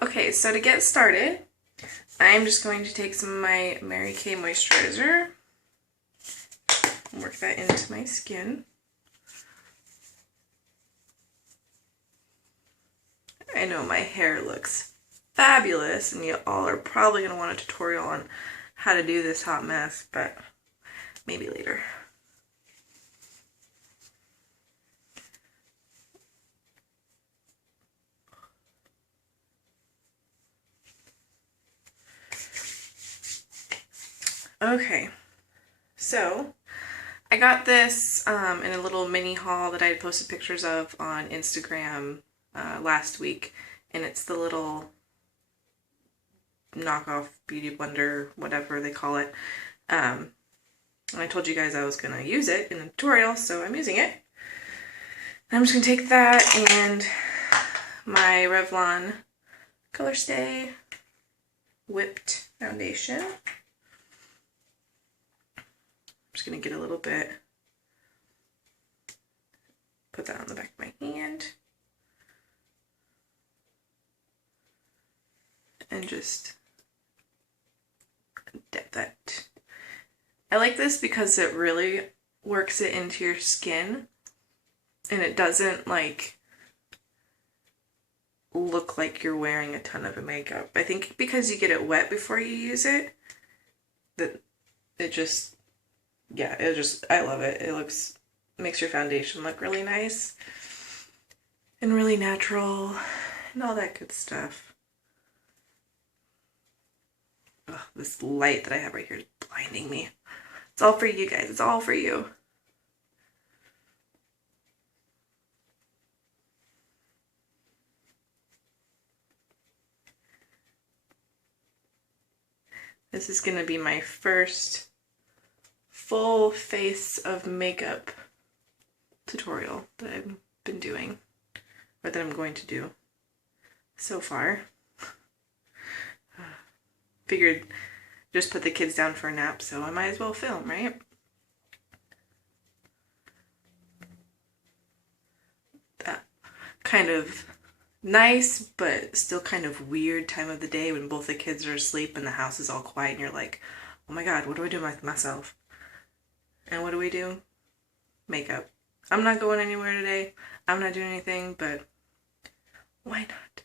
Okay, so to get started, I'm just going to take some of my Mary Kay moisturizer and work that into my skin. I know my hair looks fabulous, and you all are probably going to want a tutorial on how to do this hot mess, but maybe later. Okay, so I got this in a little mini haul that I had posted pictures of on Instagram last week, and it's the little knockoff beauty blender, whatever they call it. And I told you guys I was going to use it in the tutorial, so I'm using it. I'm just going to take that and my Revlon Color Stay Whipped Foundation. I'm just going to get a little bit, put that on the back of my hand, and just dip that. I like this because it really works it into your skin, and it doesn't like look like you're wearing a ton of makeup. I think because you get it wet before you use it, that it just, yeah, I love it. It makes your foundation look really nice and really natural and all that good stuff. Ugh, this light that I have right here is blinding me. It's all for you guys. It's all for you. This is going to be my first full face of makeup tutorial that I've been doing, or that I'm going to do so far. Figured just put the kids down for a nap, so I might as well film, right? That kind of nice, but still kind of weird time of the day when both the kids are asleep and the house is all quiet and you're like, oh my god, what do I do with myself? And what do we do? Makeup. I'm not going anywhere today. I'm not doing anything, but why not?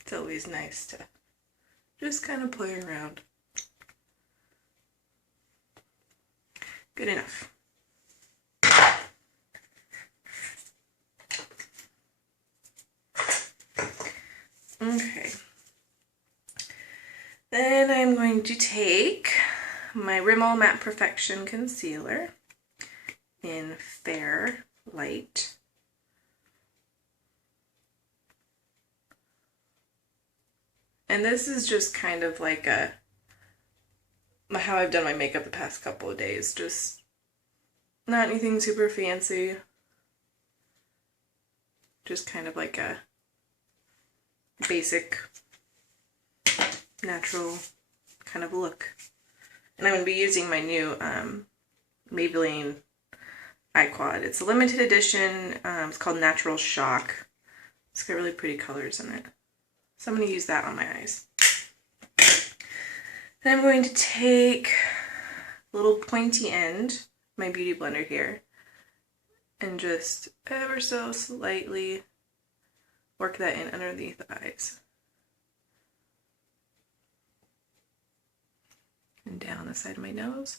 It's always nice to just kind of play around. Good enough. Okay. Then I'm going to take my Rimmel Matte Perfection Concealer in Fair Light. And this is just kind of like how I've done my makeup the past couple of days. Just not anything super fancy. Just kind of like a basic, natural kind of look. And I'm going to be using my new Maybelline eye quad. It's a limited edition. It's called Natural Shock. It's got really pretty colors in it. So I'm going to use that on my eyes. Then I'm going to take a little pointy end, my beauty blender here, and just ever so slightly work that in underneath the eyes. And down the side of my nose.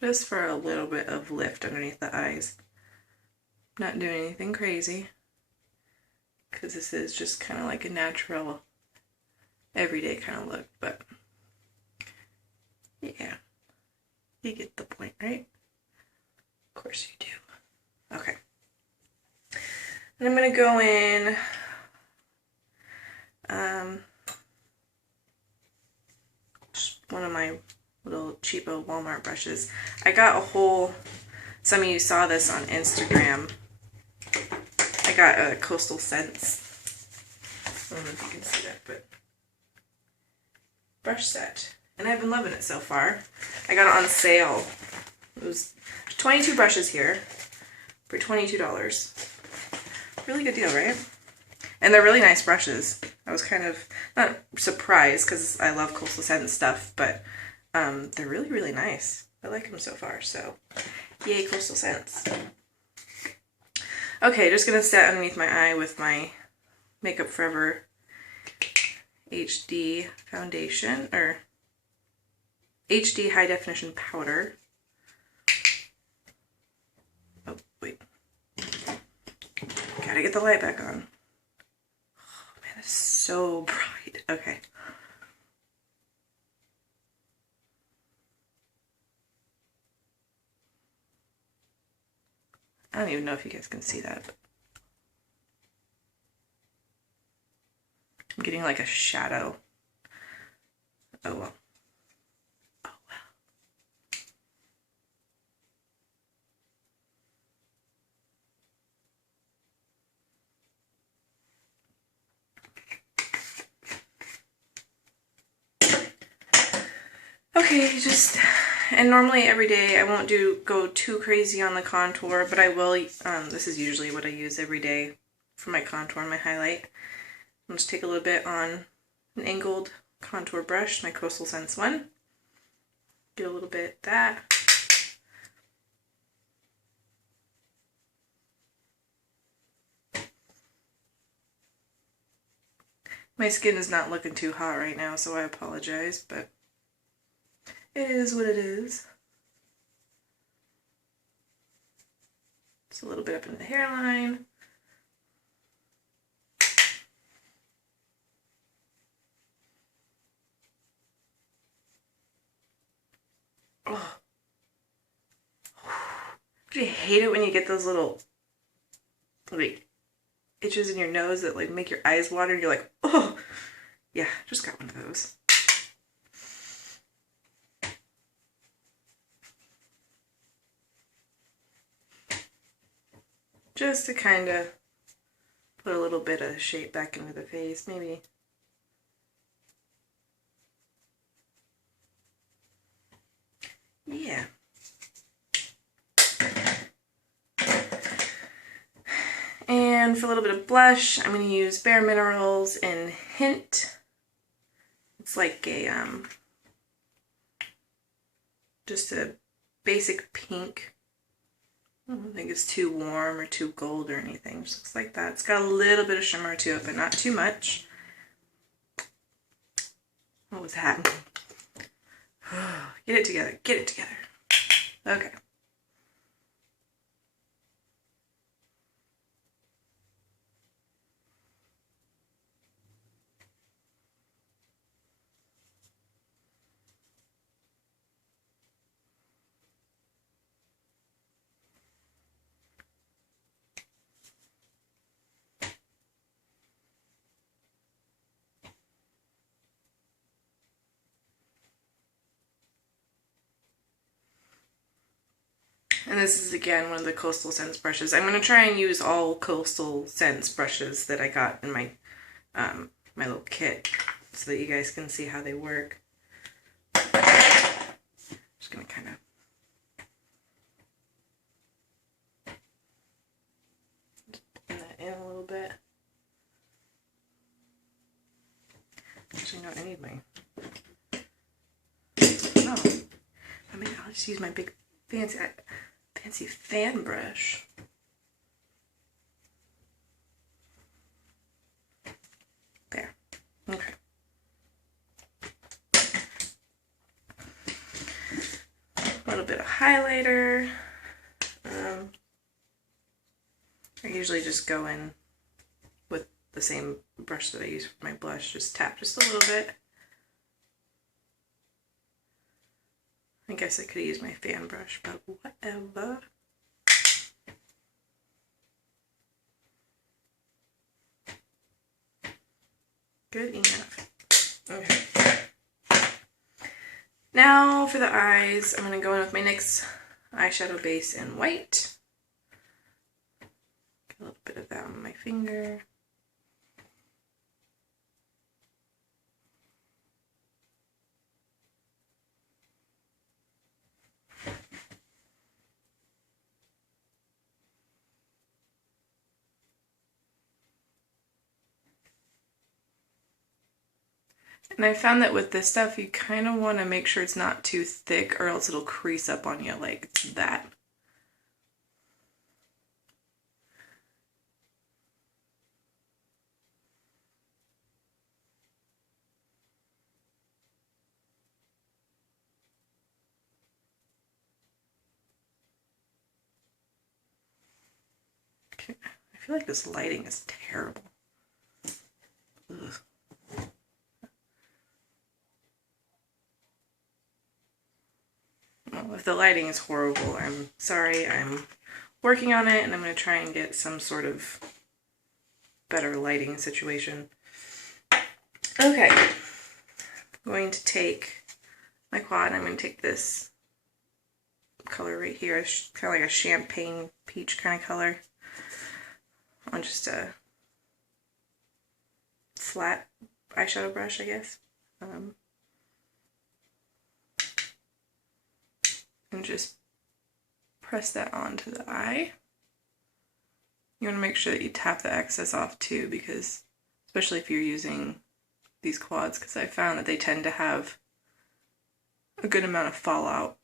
Just for a little bit of lift underneath the eyes. Not doing anything crazy, because this is just kind of like a natural, everyday kind of look, but yeah, you get the point, right? Of course you do. Okay. And I'm going to go in just one of my little cheapo Walmart brushes. I got a whole, some of you saw this on Instagram. I got a Coastal Scents. I don't know if you can see that, but brush set. And I've been loving it so far. I got it on sale. It was 22 brushes here for $22. Really good deal, right? And they're really nice brushes. I was kind of, not surprised because I love Coastal Scents stuff, but they're really, really nice. I like them so far, so yay, Coastal Scents. Okay, just gonna set underneath my eye with my Makeup Forever HD foundation, or HD High Definition Powder. Oh, wait. Gotta get the light back on. Oh man, it's so bright. Okay. I don't even know if you guys can see that, but I'm getting like a shadow. Oh well. Oh well. Okay, just, and normally every day I won't go too crazy on the contour, but I will, this is usually what I use every day for my contour and my highlight. I'll just take a little bit on an angled contour brush, my Coastal Scents one. Get a little bit of that. My skin is not looking too hot right now, so I apologize, but it is what it is. Just a little bit up into the hairline. Oh. Do you hate it when you get those little like itches in your nose that like make your eyes water and you're like, oh yeah, just got one of those. Just to kind of put a little bit of shape back into the face, maybe. Yeah. And for a little bit of blush, I'm going to use Bare Minerals in Hint. It's like a, just a basic pink. I don't think it's too warm or too gold or anything. It just looks like that. It's got a little bit of shimmer to it, but not too much. What was happening? Get it together. Get it together. Okay. And this is again one of the Coastal Scents brushes. I'm going to try and use all Coastal Scents brushes that I got in my my little kit so that you guys can see how they work. Just going to kind of put that in a little bit. Actually, no, I need my... Oh, I mean, I'll just use my big fancy fan brush. There. Okay. A little bit of highlighter. I usually just go in with the same brush that I use for my blush. Just tap just a little bit. I guess I could use my fan brush, but whatever. Good enough. Okay. Now for the eyes, I'm going to go in with my NYX eyeshadow base in white. Get a little bit of that on my finger. And I found that with this stuff, you kind of want to make sure it's not too thick or else it'll crease up on you like that. Okay. I feel like this lighting is terrible. Ugh. Well, if the lighting is horrible, I'm sorry. I'm working on it, and I'm going to try and get some sort of better lighting situation. Okay, I'm going to take my quad, and I'm going to take this color right here. It's kind of like a champagne peach kind of color on just a flat eyeshadow brush, I guess. And just press that onto the eye. You want to make sure that you tap the excess off too, because especially if you're using these quads, because I found that they tend to have a good amount of fallout.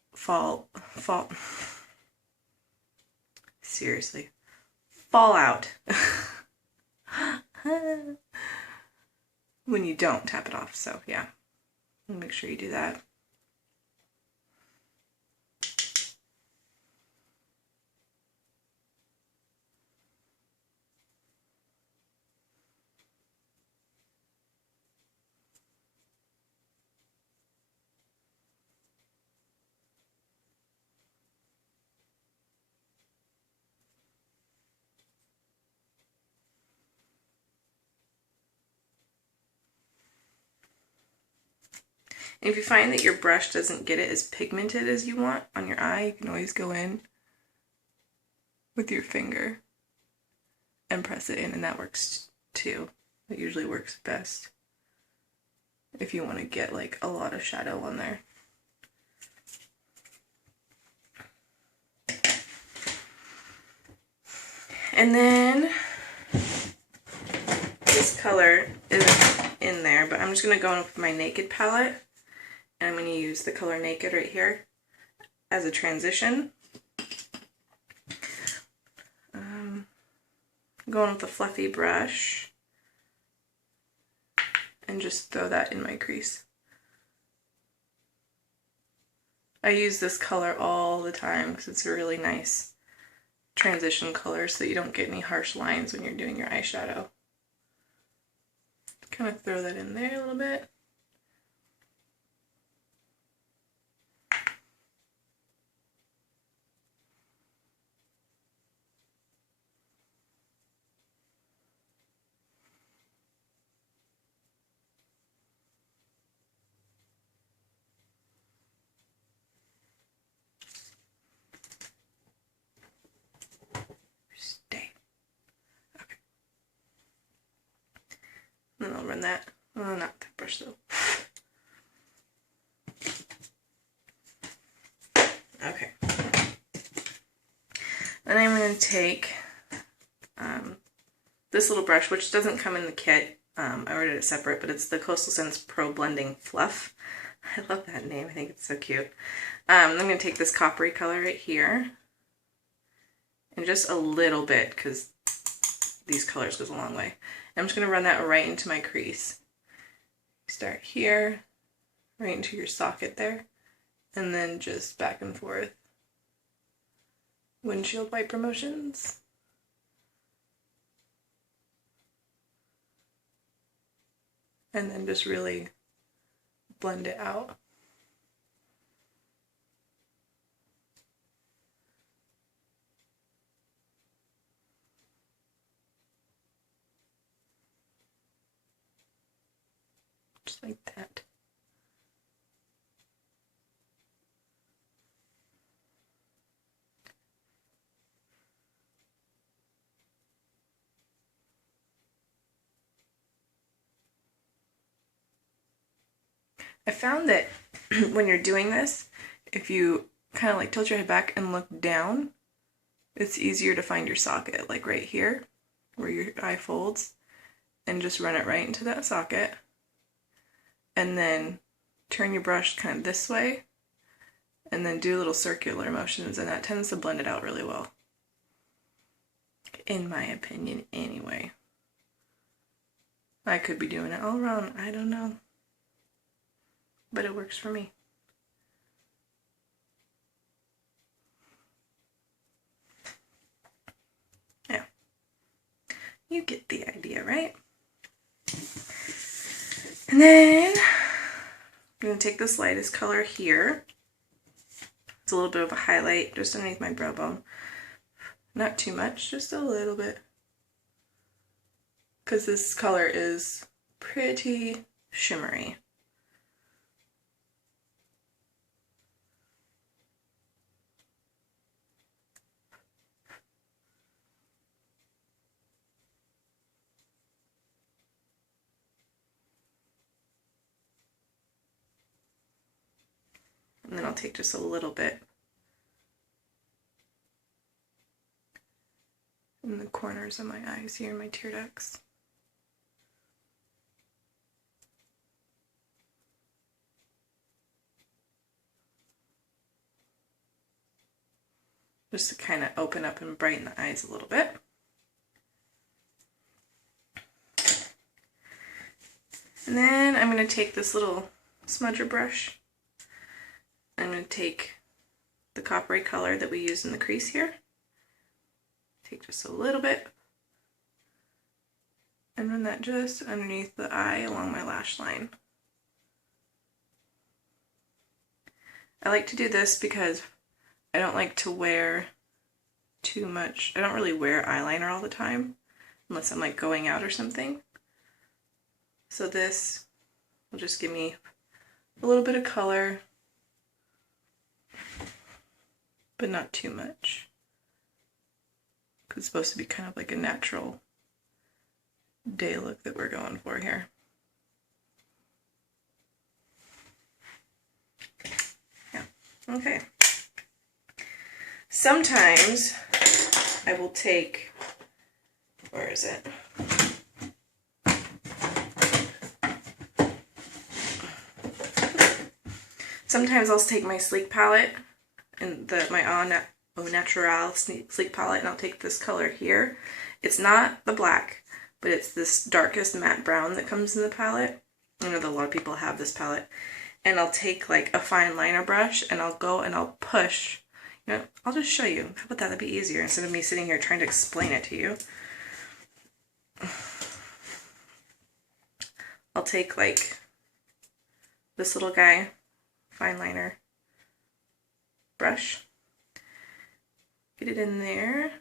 Seriously. Fallout. When you don't tap it off, so yeah. Make sure you do that. And if you find that your brush doesn't get it as pigmented as you want on your eye, you can always go in with your finger and press it in, and that works too. It usually works best if you want to get like a lot of shadow on there. And then this color isn't in there, but I'm just going to go in with my Naked palette. And I'm going to use the color Naked right here as a transition. Going with a fluffy brush and just throw that in my crease. I use this color all the time because it's a really nice transition color so that you don't get any harsh lines when you're doing your eyeshadow. Kind of throw that in there a little bit. Then I'll run that, well, not that brush though. Okay. Then I'm going to take this little brush, which doesn't come in the kit. I ordered it separate, but it's the Coastal Scents Pro Blending Fluff. I love that name. I think it's so cute. I'm going to take this coppery color right here, and just a little bit, because these colors goes a long way. I'm just going to run that right into my crease. Start here, right into your socket there, and then just back and forth. Windshield wiper motions. And then just really blend it out. Just like that. I found that when you're doing this, if you kind of like tilt your head back and look down, it's easier to find your socket, like right here where your eye folds, and just run it right into that socket, and then turn your brush kind of this way, and then do little circular motions, and that tends to blend it out really well. In my opinion, anyway. I could be doing it all wrong, I don't know. But it works for me. Yeah. You get the idea, right? And then I'm going to take this lightest color here. It's a little bit of a highlight just underneath my brow bone. Not too much, just a little bit. Because this color is pretty shimmery. And then I'll take just a little bit in the corners of my eyes here, my tear ducts. Just to kind of open up and brighten the eyes a little bit. And then I'm going to take this little smudger brush. I'm going to take the coppery color that we used in the crease here. Take just a little bit. And run that just underneath the eye along my lash line. I like to do this because I don't like to wear too much. I don't really wear eyeliner all the time unless I'm like going out or something. So this will just give me a little bit of color, but not too much. Because it's supposed to be kind of like a natural day look that we're going for here. Yeah, okay. Sometimes I will take, where is it? Sometimes I'll take my Sleek palette and my Au Naturel Sleek palette, and I'll take this color here. It's not the black, but it's this darkest matte brown that comes in the palette. I know that a lot of people have this palette. And I'll take like a fine liner brush and I'll go and I'll push. You know, I'll just show you. How about that? That'd be easier instead of me sitting here trying to explain it to you. I'll take like this little guy, fine liner brush, get it in there,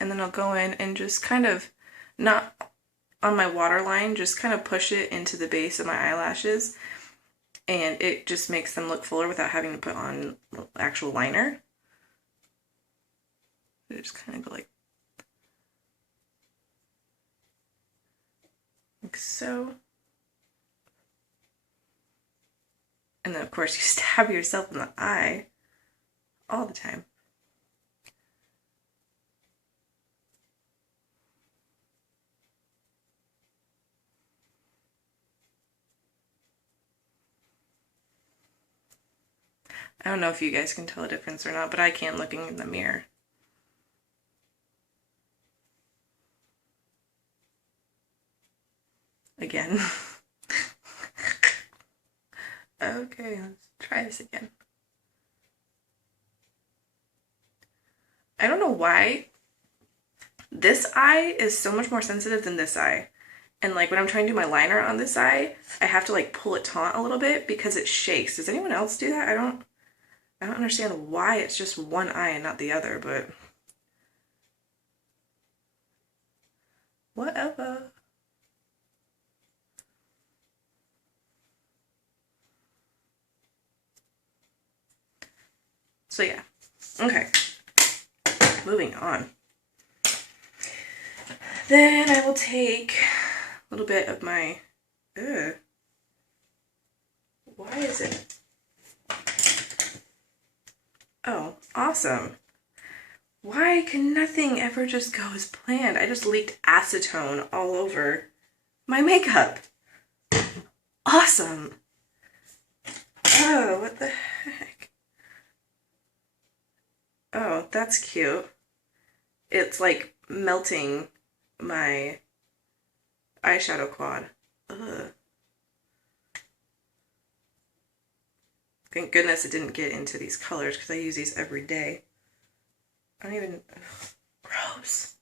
and then I'll go in and just kind of, not on my waterline, just kind of push it into the base of my eyelashes, and it just makes them look fuller without having to put on actual liner. I just kind of go like so. And then of course you stab yourself in the eye all the time. I don't know if you guys can tell a difference or not, but I can looking in the mirror. Again. Okay, let's try this again. I don't know why this eye is so much more sensitive than this eye. And like when I'm trying to do my liner on this eye, I have to like pull it taut a little bit because it shakes. Does anyone else do that? I don't understand why it's just one eye and not the other, but whatever. So yeah, okay, moving on. Then I will take a little bit of my, Why is it? Oh, awesome. Why can nothing ever just go as planned? I just leaked acetone all over my makeup. Awesome. Oh, what the heck? Oh, that's cute. It's like melting my eyeshadow quad. Ugh. Thank goodness it didn't get into these colors because I use these every day. I don't even... Ugh, gross.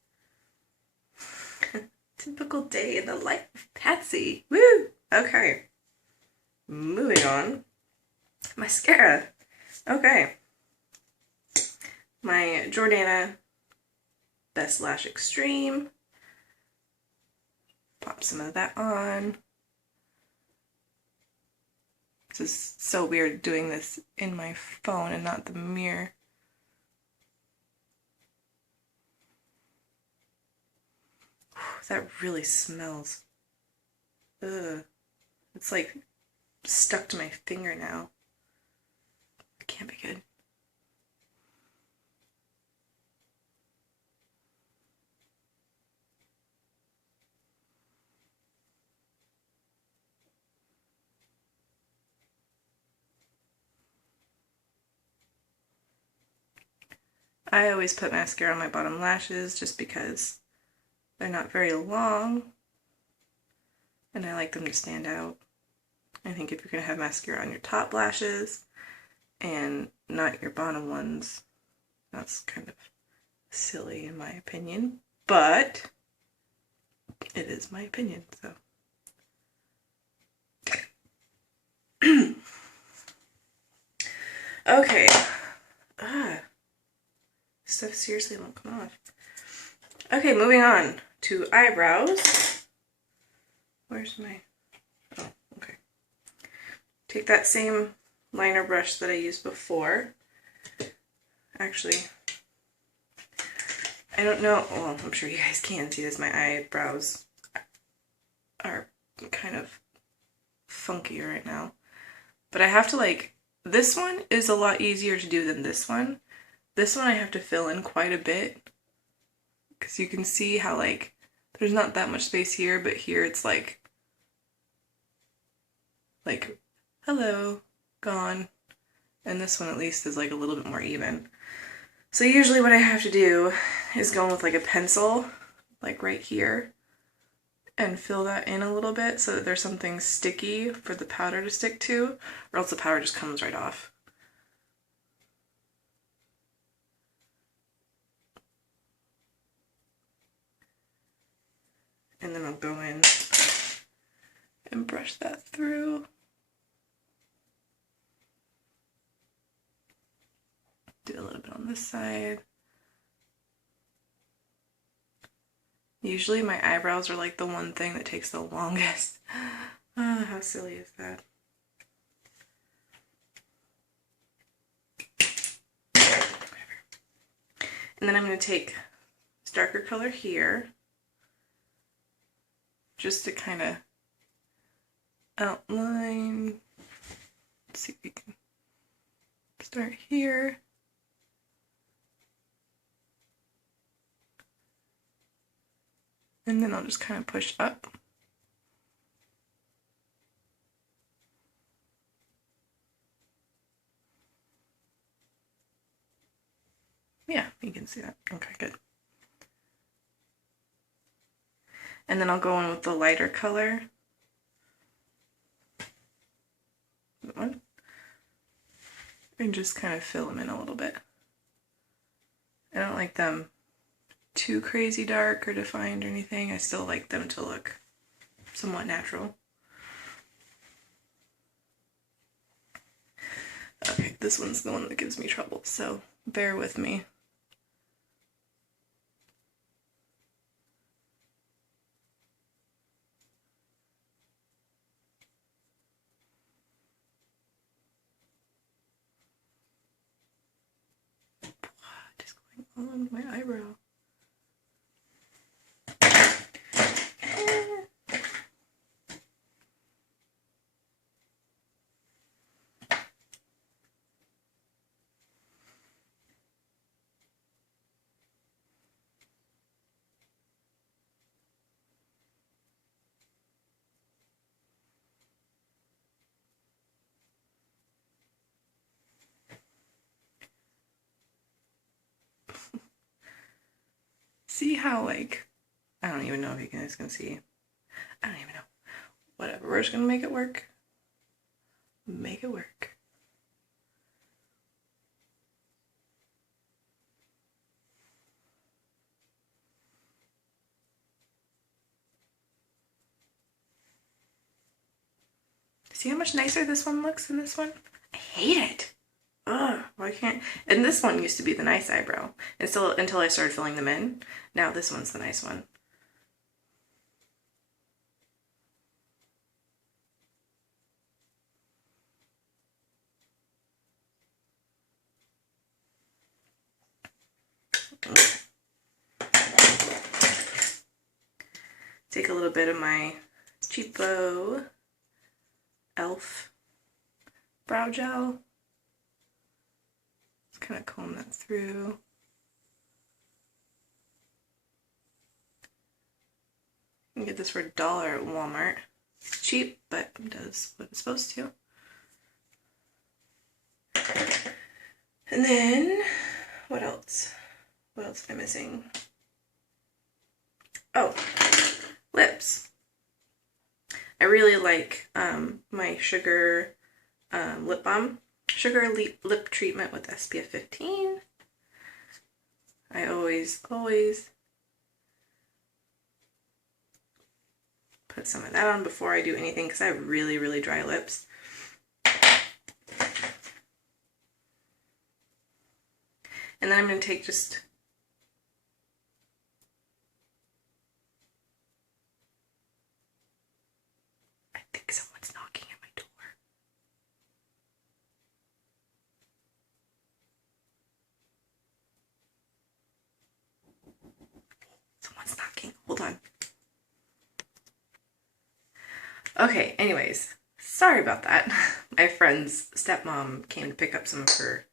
Typical day in the life of Patsy. Woo! Okay. Moving on. Mascara. Okay. My Jordana Best Lash Extreme. Pop some of that on. This is so weird doing this in my phone and not the mirror. That really smells. Ugh. It's like stuck to my finger now. It can't be good. I always put mascara on my bottom lashes just because they're not very long and I like them to stand out. I think if you're going to have mascara on your top lashes and not your bottom ones, that's kind of silly in my opinion, but it is my opinion, so. Okay. Stuff seriously won't come off. Okay, moving on to eyebrows. Where's my... Oh, okay. Take that same liner brush that I used before. Actually, I don't know. Well, I'm sure you guys can see this. My eyebrows are kind of funky right now. But I have to like... This one is a lot easier to do than this one. This one I have to fill in quite a bit. Because you can see how like there's not that much space here, but here it's like hello, gone. And this one at least is like a little bit more even. So usually what I have to do is go in with like a pencil, like right here, and fill that in a little bit so that there's something sticky for the powder to stick to, or else the powder just comes right off. And then I'll go in and brush that through. Do a little bit on this side. Usually my eyebrows are like the one thing that takes the longest. Oh, how silly is that? And then I'm going to take this darker color here, just to kind of outline. Let's see if we can start here. And then I'll just kind of push up. Yeah, you can see that. Okay, good. And then I'll go in with the lighter color. That one. And just kind of fill them in a little bit. I don't like them too crazy dark or defined or anything. I still like them to look somewhat natural. Okay, this one's the one that gives me trouble, so bear with me. What is going on with my eyebrow? See how, like, I don't even know if you guys can see. I don't even know. Whatever, we're just gonna make it work. Make it work. See how much nicer this one looks than this one? I hate it. Ugh, why can't... And this one used to be the nice eyebrow. Until I started filling them in. Now this one's the nice one. Take a little bit of my cheapo e.l.f. brow gel. Just kind of comb that through. You can get this for $1 at Walmart. It's cheap, but it does what it's supposed to. And then, what else? What else am I missing? Oh, lips. I really like my Sugar lip balm. Sugar lip treatment with SPF 15. I always put some of that on before I do anything because I have really, really dry lips. And then I'm going to take just... I think someone's knocking at my door. Someone's knocking. Hold on. Okay, anyways, sorry about that. My friend's stepmom came to pick up some of her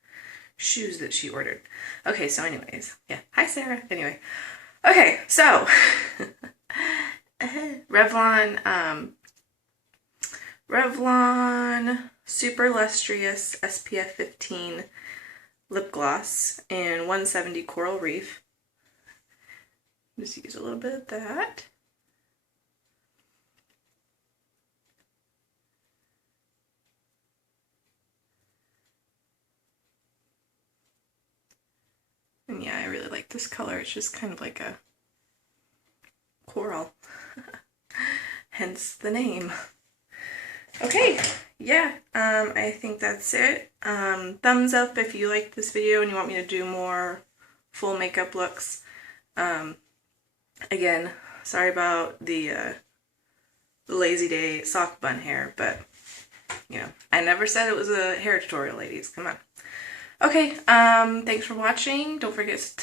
shoes that she ordered. Okay, so anyways, yeah. Hi, Sarah. Anyway. Okay, so Revlon Super Lustrous SPF 15 lip gloss in 170 Coral Reef. Just use a little bit of that. And yeah, I really like this color. It's just kind of like a coral. Hence the name. Okay, yeah, I think that's it. Thumbs up if you liked this video and you want me to do more full makeup looks. Again, sorry about the lazy day sock bun hair, but, you know, I never said it was a hair tutorial, ladies. Come on. Okay, thanks for watching. Don't forget to